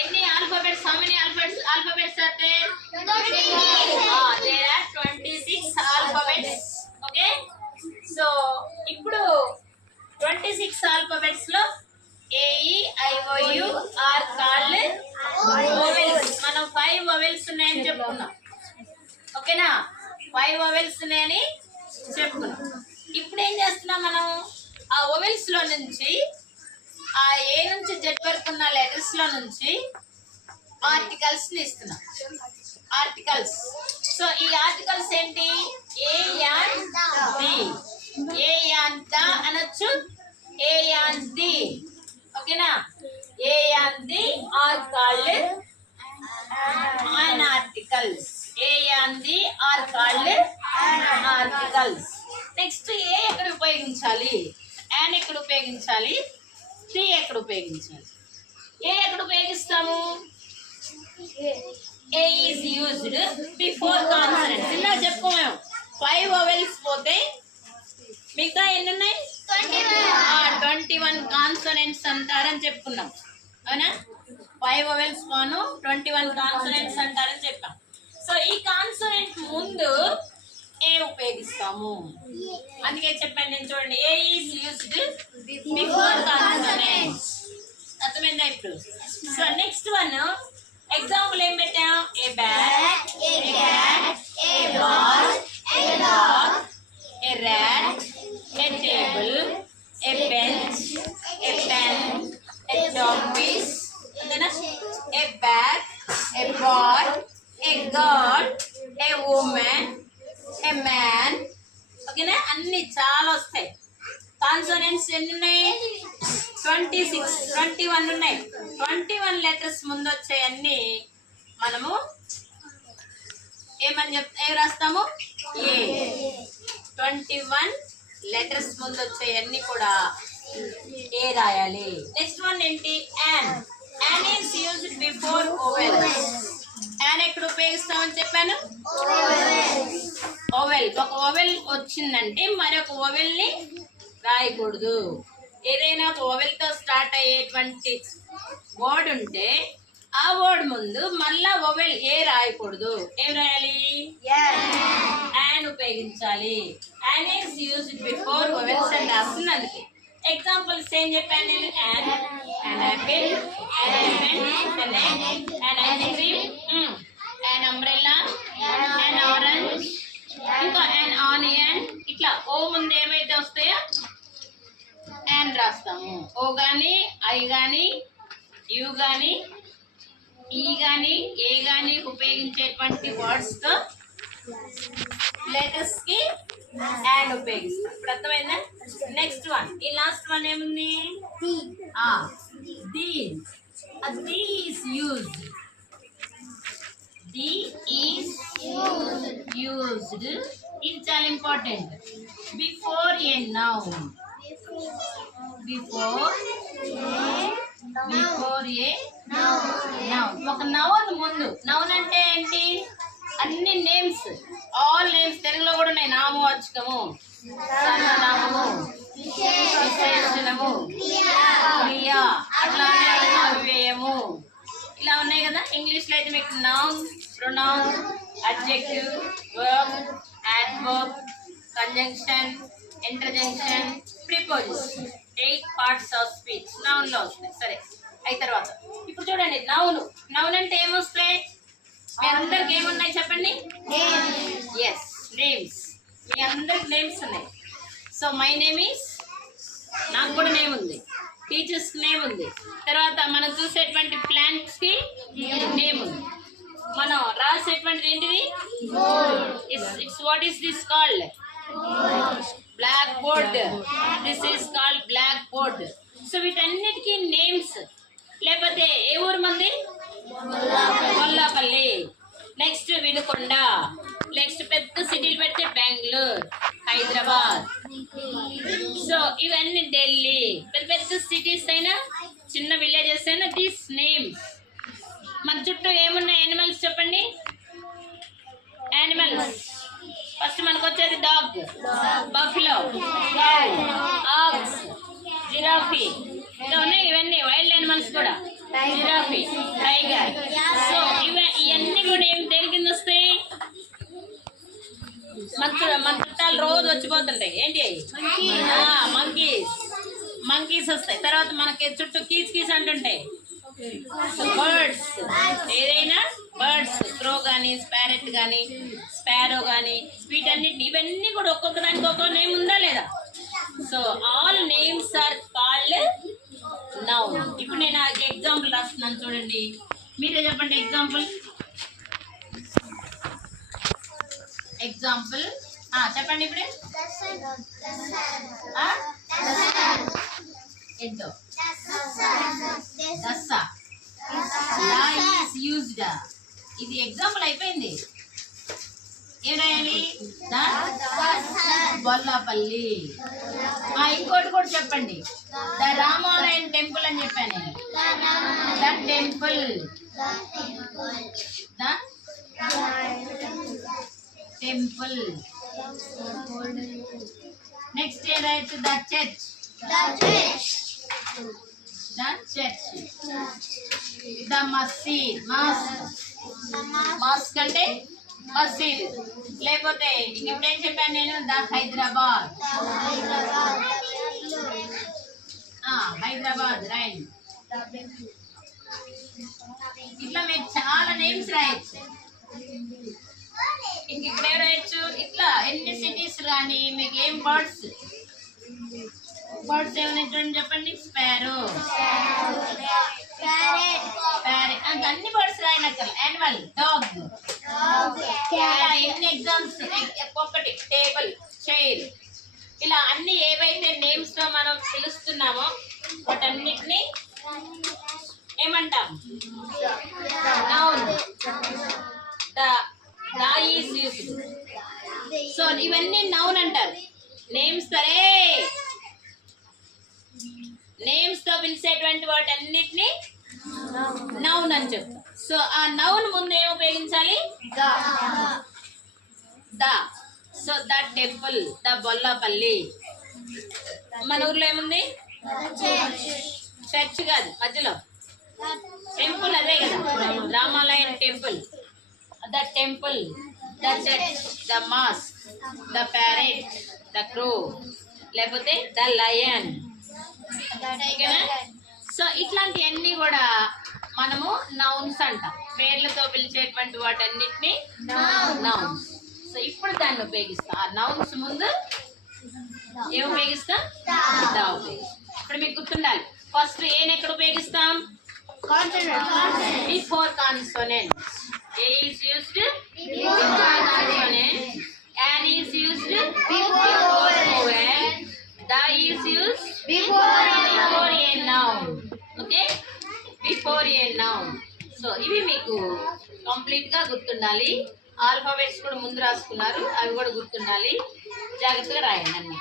ఎన్ని alphabets? How many alphabets are there? There are 26 alphabets. Okay, so ఇప్పుడు 26 alphabets లో AEIOU are called vowels. మనం 5 vowels ఉన్నాయని చెప్పుకున్నాం. ఓకేనా, 5 వొవెల్స్ ఉన్నాయని చెప్పుకున్నాం. ఇప్పుడు ఏం చేస్తున్నాం మనం? ఆ వొవెల్స్ లో నుంచి, ఆ ఏ నుంచి జెడ్ వరకు ఉన్న లెటర్స్ లో నుంచి ఆర్టికల్స్ ని ఇస్తున్నాం. ఆర్టికల్స్. సో ఈ ఆర్టికల్స్ ఏంటి? A and the. A and the అనొచ్చు, ఏ అండ్ ది. ఓకేనా, a and the are called an articles. A and the are called articles. Next a ఎక్కడ ఉపయోగించాలి? యాన్ ఎక్కడ ఉపయోగించాలి? ది ఎక్కడ ఉపయోగించాలి? ఏ ఎక్కడ ఉపయోగిస్తాము? A is used before consonants. ఇలా చెప్పు మేము 5 వొవెల్స్ పోతే మిగతా ఎన్ని ఉన్నాయి? 21 కాన్సోనెంట్స్ అంటారని చెప్పుకున్నాం. అవునా, 5 వొవెల్స్ పోను 21 కాన్సోనెంట్స్ అంటారని చెప్పాం. సో ఈ కాన్సోనెంట్ ముందు ఏ ఉపయోగిస్తాము. అందుకే చెప్పాను నేను, చూడండి. A is used before consonants. అర్థమైందా ఇప్పుడు? సో నెక్స్ట్ వన్ ఎగ్జాంపుల్ ఏం పెట్టాం? A bat, a cat, a ball, a dog, a rat, a table, a bench, a pen, a dog piece. అంతేనా? A bag, a ball, a girl, a woman, a man. ఓకేనా, అన్ని చాలా వస్తాయి. Consonants ఎన్ని ఉన్నాయి? 26, 21 ఉన్నాయి. 21 లెటర్స్ ముందు వచ్చాయన్నీ మనము ఏం రాస్తాము? ఏ. 21 లెటర్స్ ముందు వచ్చాయన్నీ కూడా ఏ రాయాలి. నెక్స్ట్ వన్ ఏంటి? An. An is used before vowel. An ఎక్కడ ఉపయోగిస్తామని చెప్పాను? ఓవెల్. ఒక ఓవెల్ వచ్చిందంటే మరొక ఓవెల్ ని రాయకూడదు. ఏదైనా ఒక ఓవెల్ తో స్టార్ట్ అయ్యేటువంటి వర్డ్ ఉంటే ఆ వర్డ్ ముందు మళ్ళా ఓవెల్ ఏ రాయకూడదు. ఏం రాయాలి? యాన్ ఉపయోగించాలి. An is used before vowels అని రాస్తుంది. అందుకే ఎగ్జాంపుల్స్ ఏం చెప్పాను నేను? An, an Apple, an elephant, an egg, an ice cream, an umbrella, an orange, ఇంకా యాన్ ఆనియన్. ఇట్లా ఓ ముందు ఏమైతే వస్తాయో యాన్ రాస్తాము. ఓ గాని, ఐ గాని, యు గాని, ఈ గాని, ఏ గాని ఉపయోగించేటువంటి వర్డ్స్ తో లెటర్స్ కి యాన్ ఉపయోగిస్తాం. ఇప్పుడు అర్థమైందా? నెక్స్ట్ వన్, ఈ లాస్ట్ వన్ ఏముంది? The. The is used. The is used. ఇది చాలా important. Before a noun. Before a noun. ఒక నౌన్ ముందు. నౌన్ అంటే ఏంటి? అన్ని నేమ్స్, ఆల్ నేమ్స్. తెలుగులో కూడా ఉన్నాయి. నామవాచకము, సర్వనామము, విశేషణము, క్రియ, అట్లానే అవ్యయము, ఇలా ఉన్నాయి కదా. ఇంగ్లీష్ లో అయితే మీకు noun, pronoun, adjective, verb, adverb, conjunction, ఇంటర్జంక్షన్, preposition. 8 parts of speech noun లో వస్తాయి. సరే, అయిన తర్వాత ఇప్పుడు చూడండి, నౌన్. నౌన్ అంటే ఏమొస్తాయి? మీ అందరికి ఏమున్నాయి చెప్పండి? Yes, names. మీ అందరికి నేమ్స్ ఉన్నాయి. సో మై నేమ్ ఈస్, నాకు కూడా నేమ్ ఉంది. టీచర్స్ నేమ్ ఉంది. తర్వాత మనం చూసేటువంటి ప్లాంట్స్ కి నేమ్ ఉంది. మనం రాసేటువంటిది ఏంటిది? It's what is this called? Black board. This is called black board. So వీటన్నిటికీ నేమ్స్. లేకపోతే ఏ ఊరు మంది? కొల్లాపల్లి. నెక్స్ట్ వినుకొండ. నెక్స్ట్ పెద్ద సిటీలు పెడితే బెంగళూరు, హైదరాబాద్. సో ఇవన్నీ ఢిల్లీ. పెద్ద పెద్ద సిటీస్ అయినా చిన్న విలేజెస్ అయినా దీస్ నేమ్స్. మన చుట్టూ ఏమున్నాయి? యానిమల్స్ చెప్పండి. యానిమల్స్ ఫస్ట్ మనకు వచ్చేది dog, buffalo, cow, aux, giraffe. ఇలా ఉన్నాయి. ఇవన్నీ వైల్డ్ యానిమల్స్ కూడా. Giraffe, tiger. సో ఇవన్నీ కూడా ఏం దేని కింద వస్తాయి? మన చుట్టాలు రోజు వచ్చిపోతుంటాయి. ఏంటి అవి? మంకీస్ వస్తాయి. తర్వాత మనకి చుట్టూ కీచ్ అంటుంటాయి. బర్డ్స్, ఏదైనా బర్డ్స్, క్రో కానీ, స్పారెట్ కానీ, స్పారో కానీ, వీటన్నిటిని ఇవన్నీ కూడా ఒక్కొక్క దానికి ఒక్కొక్క నేమ్ ఉందా లేదా? So all names are called noun. ఇప్పుడు నేను ఎగ్జాంపుల్ రాస్తున్నాను చూడండి, మీరే చెప్పండి. ఎగ్జాంపుల్ చెప్పండి. ఇప్పుడే ఏంటో ఇది ఎగ్జాంపుల్ అయిపోయింది. ఏం రాయాలి? బొల్లాపల్లి. ఇంకోటి కూడా చెప్పండి. ద రామాలయం టెంపుల్ అని చెప్పాను నేను. The temple. నెక్స్ట్ ఏం రాయొచ్చు? The church. ద మసీద్. మాస్క్ అంటే మసీద్. లేకపోతే ఇంకేం చెప్పాను నేను? ద హైదరాబాద్. హైదరాబాద్ రైట్. ఇట్లా మీరు చాలా నేమ్స్ రాయొచ్చు. ఇక్కడ ఏం రాయొచ్చు? ఇట్లా ఎన్ని సిటీస్ కానీ మీకు ఏం బర్డ్స్ ఏమైనా చూడండి, చెప్పండి. స్పారో, ప్యారెట్, అన్ని బర్డ్స్ రాయనక్కర్లేదు. Animal, dog. ఇలా ఎన్ని ఎగ్జామ్స్, ఒక్కొక్కటి. టేబుల్, చైర్, ఇలా అన్ని ఏవైతే నేమ్స్ తో మనం పిలుస్తున్నామో వాటన్నిటిని ఏమంటాం? నౌన్. సో ఇవన్నీ నౌన్ అంటారు. నేమ్స్ తో పిలిచేటువంటి వాటన్నిటిని నౌన్ అని చెప్తాం. సో ఆ నౌన్ ముందు ఏం ఉపయోగించాలి? So the temple, the Bollapalli. మన ఊర్లో ఏముంది? చర్చ్ కాదు, మధ్యలో టెంపుల్, అదే కదా, రామాలయం temple. The temple, the church, the mosque, the parrot, the crow, లేకపోతే ద లయన్. సో ఇట్లాంటివన్నీ కూడా మనము నౌన్స్ అంటాం. పేర్లతో పిలిచేటువంటి వాటన్నిటిని నౌన్స్. సో ఇప్పుడు దాన్ని ఉపయోగిస్తాం. ఆ నౌన్స్ ముందు ఏం ఉపయోగిస్తాం? దా ఉపయోగిస్తాం. ఇప్పుడు మీకు గుర్తుండాలి, ఫస్ట్ ఏం ఎక్కడ ఉపయోగిస్తాం? Before consonant. A is used before consonant. An is used before vowel. Da is used before a noun. Okay? Before a noun. So ఇవి మీకు కంప్లీట్ గా గుర్తుండాలి. ఆల్ఫాబెట్స్ కూడా ముందు రాసుకున్నారు, అవి కూడా గుర్తుండాలి. జాగ్రత్తగా రాయండి అన్ని.